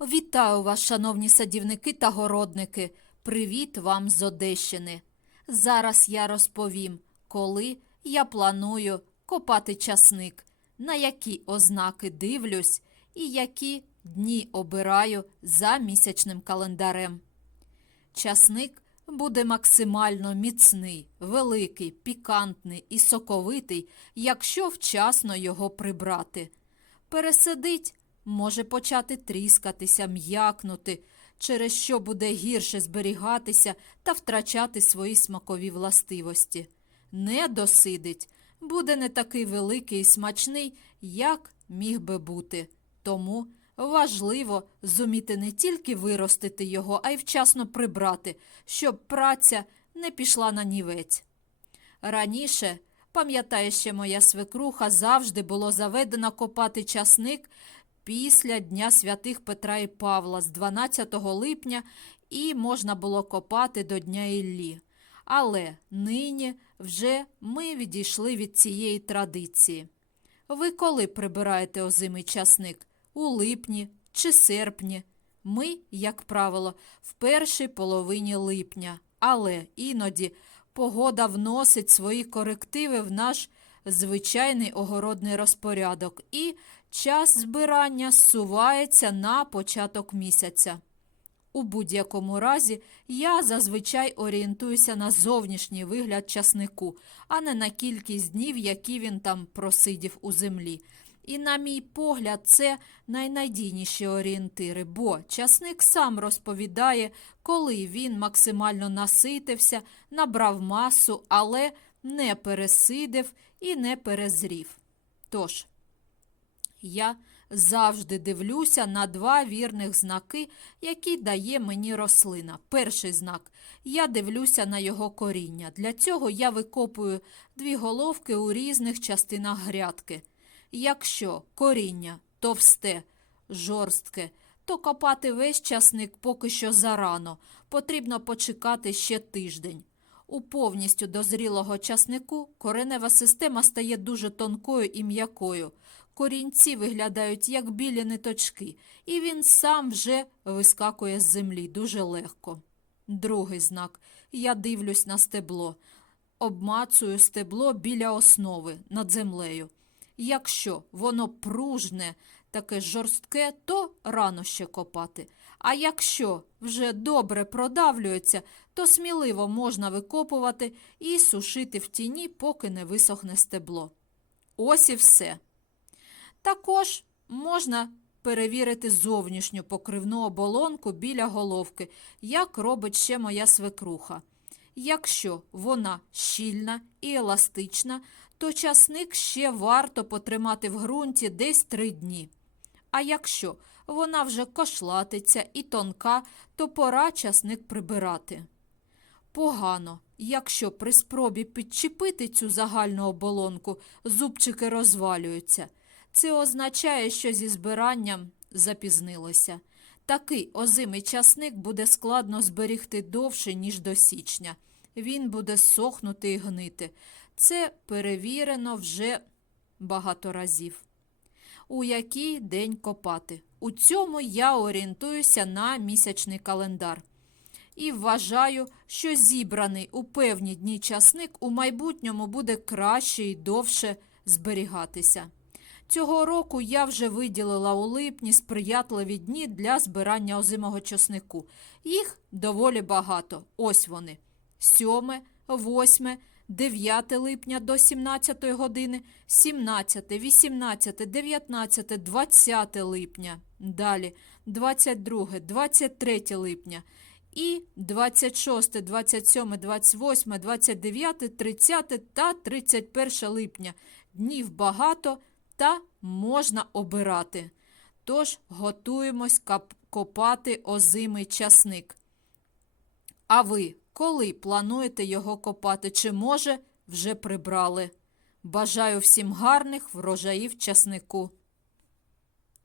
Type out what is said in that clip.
Вітаю вас, шановні садівники та городники. Привіт вам з Одещини. Зараз я розповім, коли я планую копати часник, на які ознаки дивлюсь і які дні обираю за місячним календарем. Часник буде максимально міцний, великий, пікантний і соковитий, якщо вчасно його прибрати. Пересидить, може почати тріскатися, м'якнути, через що буде гірше зберігатися та втрачати свої смакові властивості. Не досидить, буде не такий великий і смачний, як міг би бути. Тому важливо зуміти не тільки виростити його, а й вчасно прибрати, щоб праця не пішла на нівець. Раніше, пам'ятає ще моя свекруха, завжди було заведено копати часник після Дня святих Петра і Павла з 12 липня і можна було копати до Дня Іллі. Але нині вже ми відійшли від цієї традиції. Ви коли прибираєте озимий часник? У липні чи серпні? Ми, як правило, в першій половині липня, але іноді погода вносить свої корективи в наш звичайний огородний розпорядок, і час збирання зсувається на початок місяця. У будь-якому разі я зазвичай орієнтуюся на зовнішній вигляд часнику, а не на кількість днів, які він там просидів у землі. І, на мій погляд, це найнадійніші орієнтири, бо часник сам розповідає, коли він максимально наситився, набрав масу, але не пересидив і не перезрів. Тож, я завжди дивлюся на два вірних знаки, які дає мені рослина. Перший знак я дивлюся на його коріння. Для цього я викопую дві головки у різних частинах грядки. Якщо коріння товсте, жорстке, то копати весь часник поки що зарано. Потрібно почекати ще тиждень. У повністю дозрілого часнику коренева система стає дуже тонкою і м'якою. Корінці виглядають як білі ниточки, і він сам вже вискакує з землі дуже легко. Другий знак я дивлюсь на стебло, обмацую стебло біля основи над землею. Якщо воно пружне, таке жорстке, то рано ще копати. А якщо вже добре продавлюється, то сміливо можна викопувати і сушити в тіні, поки не висохне стебло. Ось і все. Також можна перевірити зовнішню покривну оболонку біля головки, як робить ще моя свекруха. Якщо вона щільна і еластична, то часник ще варто потримати в ґрунті десь три дні. А якщо вона вже кошлатиться і тонка, то пора часник прибирати. Погано, якщо при спробі підчепити цю загальну оболонку зубчики розвалюються. Це означає, що зі збиранням запізнилося. Такий озимий часник буде складно зберігти довше, ніж до січня. Він буде сохнути і гнити. Це перевірено вже багато разів. У який день копати? У цьому я орієнтуюся на місячний календар. І вважаю, що зібраний у певні дні часник у майбутньому буде краще і довше зберігатися. Цього року я вже виділила у липні сприятливі дні для збирання озимого часнику. Їх доволі багато. Ось вони: 7, 8, 9 липня до 17 години, 17, 18, 19, 20 липня. Далі 22, 23 липня. І 26, 27, 28, 29, 30 та 31 липня. Днів багато та можна обирати. Тож готуємось копати озимий часник. А ви коли плануєте його копати? Чи може вже прибрали? Бажаю всім гарних врожаїв часнику.